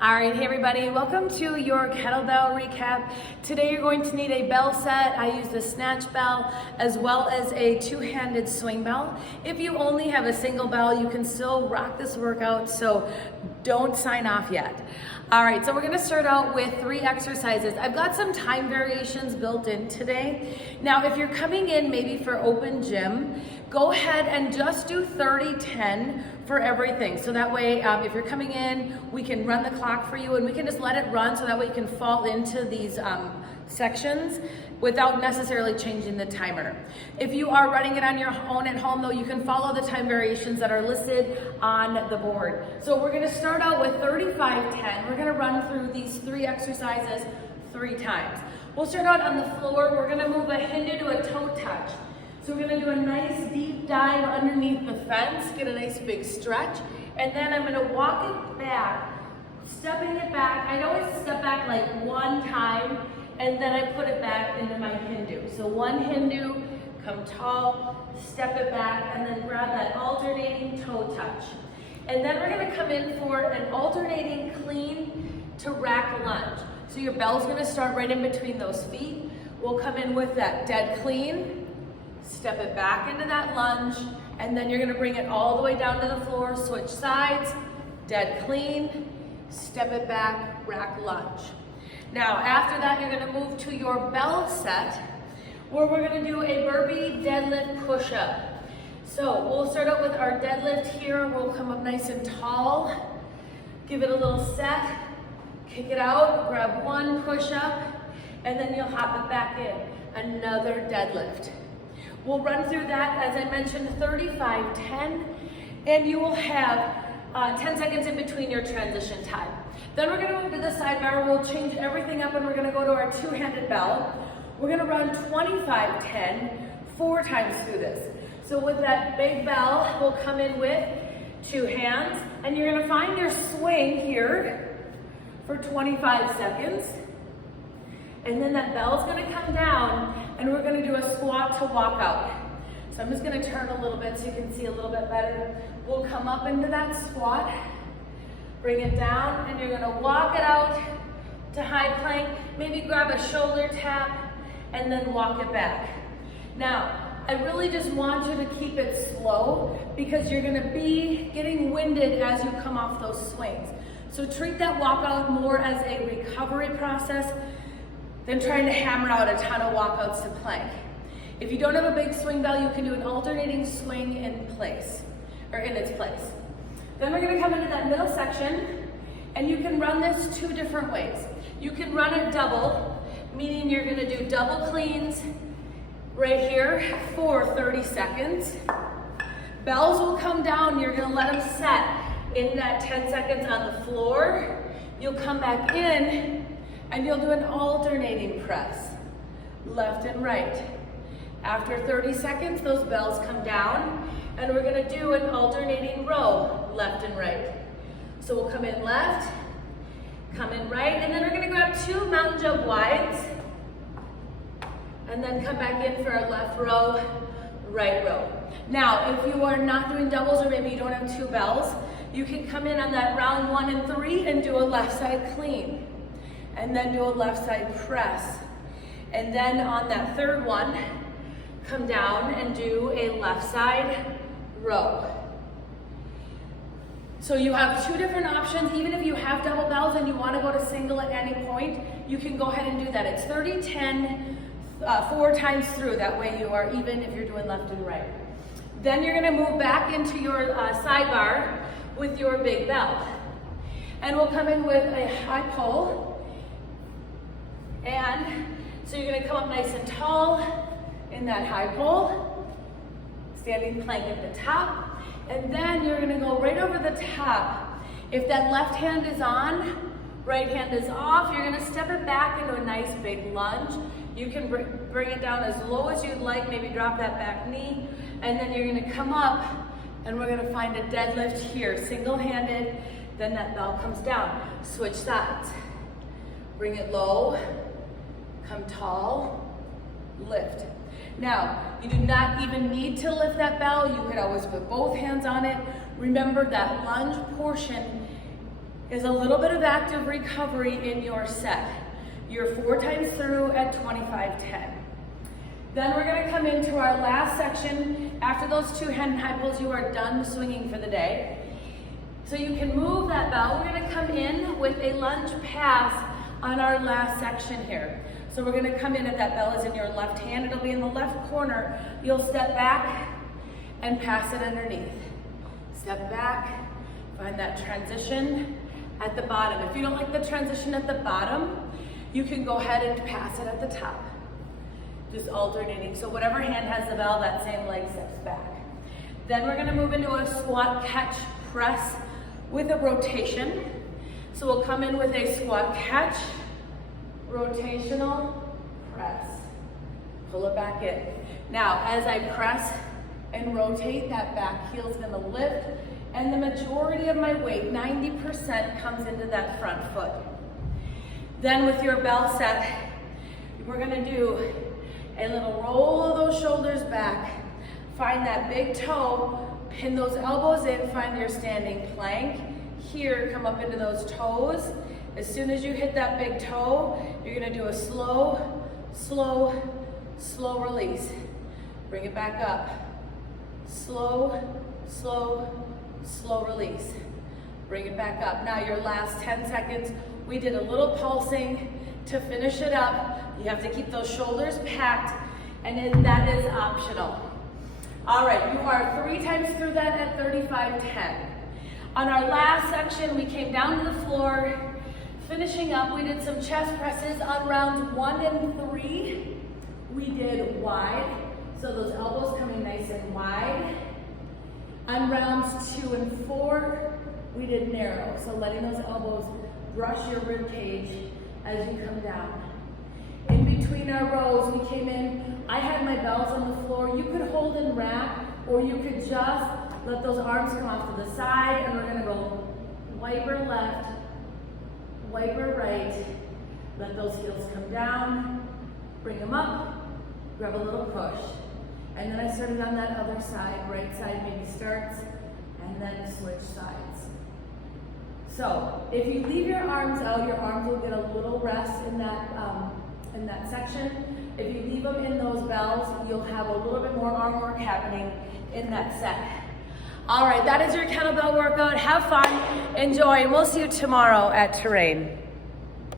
All right, hey everybody, welcome to your Kettlebell Recap. Today you're going to need a bell set. I use the snatch bell as well as a two-handed swing bell. If you only have a single bell, you can still rock this workout, so don't sign off yet. All right, so we're gonna start out with 3 exercises. I've got some time variations built in today. Now, if you're coming in maybe for open gym, go ahead and just do 30-10 for everything. So that way, if you're coming in, we can run the clock for you and we can just let it run so that way you can fall into these sections without necessarily changing the timer. If you are running it on your own at home though, you can follow the time variations that are listed on the board. So we're gonna start out with 35-10. We're gonna run through these 3 exercises 3 times. We'll start out on the floor. We're gonna move a Hindu to a toe touch. So we're gonna do a nice deep dive underneath the fence, get a nice big stretch, and then I'm gonna walk it back, stepping it back. I always step back like 1 time, and then I put it back into my Hindu. So 1 Hindu, come tall, step it back, and then grab that alternating toe touch. And then we're gonna come in for an alternating clean to rack lunge. So your bell's gonna start right in between those feet. We'll come in with that dead clean, step it back into that lunge, and then you're gonna bring it all the way down to the floor, switch sides, dead clean, step it back, rack lunge. Now, after that, you're gonna move to your bell set, where we're gonna do a burpee deadlift push-up. So we'll start out with our deadlift here. We'll come up nice and tall, give it a little set, kick it out, grab 1 push-up, and then you'll hop it back in, another deadlift. We'll run through that, as I mentioned, 35-10, and you will have 10 seconds in between your transition time. Then we're gonna move to the sidebar. We'll change everything up and we're gonna go to our two-handed bell. We're gonna run 25-10 4 times through this. So with that big bell, we'll come in with 2 hands, and you're gonna find your swing here for 25 seconds. And then that bell's gonna come down and we're gonna do a squat to walk out. So I'm just gonna turn a little bit so you can see a little bit better. We'll come up into that squat, bring it down, and you're gonna walk it out to high plank, maybe grab a shoulder tap, and then walk it back. Now, I really just want you to keep it slow because you're gonna be getting winded as you come off those swings. So treat that walk out more as a recovery process than trying to hammer out a ton of walkouts to plank. If you don't have a big swing bell, you can do an alternating swing in place, or in its place. Then we're gonna come into that middle section, and you can run this 2 different ways. You can run it double, meaning you're gonna do double cleans right here for 30 seconds. Bells will come down, you're gonna let them set in that 10 seconds on the floor. You'll come back in, and you'll do an alternating press, left and right. After 30 seconds, those bells come down, and we're gonna do an alternating row, left and right. So we'll come in left, come in right, and then we're gonna grab 2 mountain jump wides, and then come back in for our left row, right row. Now, if you are not doing doubles or maybe you don't have 2 bells, you can come in on that round 1 and 3 and do a left side clean, and then do a left side press. And then on that 3rd one, come down and do a left side row. So you have 2 different options. Even if you have double bells and you want to go to single at any point, you can go ahead and do that. It's 30-10, 4 times through. That way you are even if you're doing left and right. Then you're gonna move back into your sidebar with your big bell. And we'll come in with a high pull. And so you're gonna come up nice and tall in that high pull, standing plank at the top, and then you're gonna go right over the top. If that left hand is on, right hand is off, you're gonna step it back into a nice big lunge. You can bring it down as low as you'd like, maybe drop that back knee, and then you're gonna come up and we're gonna find a deadlift here, single-handed, then that bell comes down. Switch sides. Bring it low, come tall, lift. Now, you do not even need to lift that bell. You could always put both hands on it. Remember that lunge portion is a little bit of active recovery in your set. You're 4 times through at 25-10. Then we're gonna come into our last section. After those 2 hand high pulls, you are done swinging for the day. So you can move that bell. We're gonna come in with a lunge pass on our last section here. So we're gonna come in, if that bell is in your left hand, it'll be in the left corner. You'll step back and pass it underneath. Step back, find that transition at the bottom. If you don't like the transition at the bottom, you can go ahead and pass it at the top. Just alternating. So whatever hand has the bell, that same leg steps back. Then we're gonna move into a squat catch press with a rotation. So we'll come in with a squat catch, rotational press. Pull it back in. Now, as I press and rotate, that back heel is gonna lift, and the majority of my weight, 90%, comes into that front foot. Then with your bell set, we're gonna do a little roll of those shoulders back. Find that big toe, pin those elbows in, find your standing plank. Here, come up into those toes. As soon as you hit that big toe, you're gonna do a slow, slow, slow release. Bring it back up. Slow, slow, slow release. Bring it back up. Now your last 10 seconds, we did a little pulsing to finish it up. You have to keep those shoulders packed, and then that is optional. All right, you are 3 times through that at 35-10. On our last section, we came down to the floor. Finishing up, we did some chest presses on rounds 1 and 3. We did wide, so those elbows coming nice and wide. On rounds 2 and 4, we did narrow, so letting those elbows brush your rib cage as you come down. In between our rows, we came in, I had my bells on the floor. You could hold and wrap, or you could just let those arms come off to the side, and we're gonna go wiper left, wiper right, let those heels come down, bring them up, grab a little push. And then I started on that other side, right side maybe starts, and then switch sides. So if you leave your arms out, your arms will get a little rest in that section. If you leave them in those bells, you'll have a little bit more arm work happening in that set. All right, that is your kettlebell workout. Have fun, enjoy, and we'll see you tomorrow at Terrain.